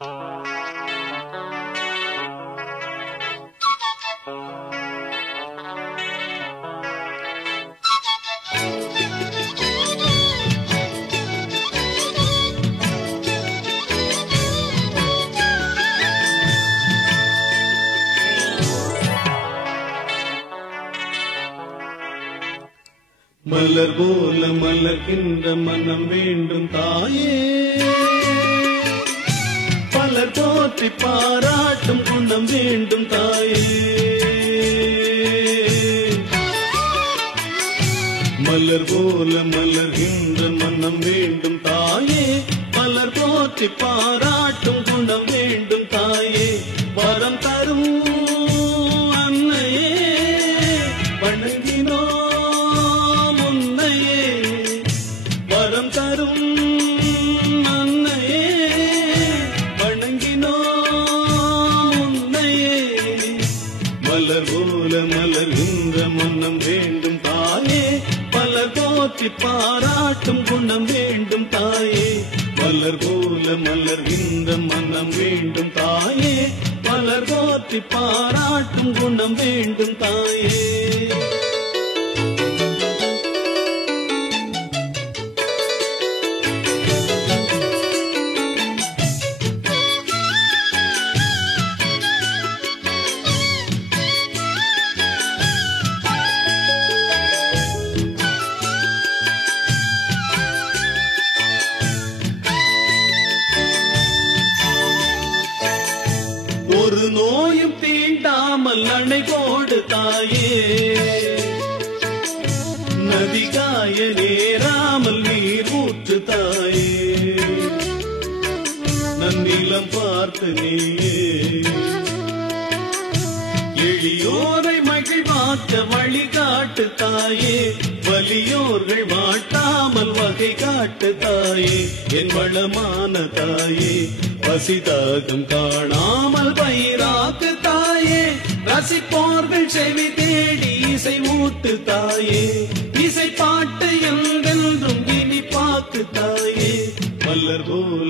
மலர் போல மலர்கின்ற மனம் வேண்டும் தாயே, பலர் போற்றி பாராட்டும் குணம் வேண்டும் தாயே. மலர் போல மலர்கின்ற மனம் வேண்டும் தாயே, பலர் போற்றி பாராட்டும் குணம் வேண்டும் தாயே. வரம் தரும் அன்னையே வணங்கினோ மலர்கின்ற மனம் வேண்டும் தாயே, பலர் போற்றி பாராட்டும் குணம் வேண்டும் தாயே. மலர் போல மலர்கின்ற மனம் வேண்டும் தாயே, பலர் போற்றி பாராட்டும் குணம் வேண்டும் தாயே. ஒரு நோயும் தீண்டாமல் அணை போடு தாயே, நதி காய நேராமல் நீர் ஊற்று தாயே. நன்னிலம் பார்த்து நீயே எளியோரை மகிழ்வாக்க வழிகாட்டு தாயே, வலியோர்கள் வாட்டாமல் வகை காட்டு தாயே. என் வளமான தாயே, பசிதாகம் காணாமல் பயிராக்கு தாயே, ரசிப்போர்கள் செவி தேடி இசை ஊட்டு தாயே. இசை பாட்டு என்றென்றும் இனி பாக்கு தாயே, மலர் போல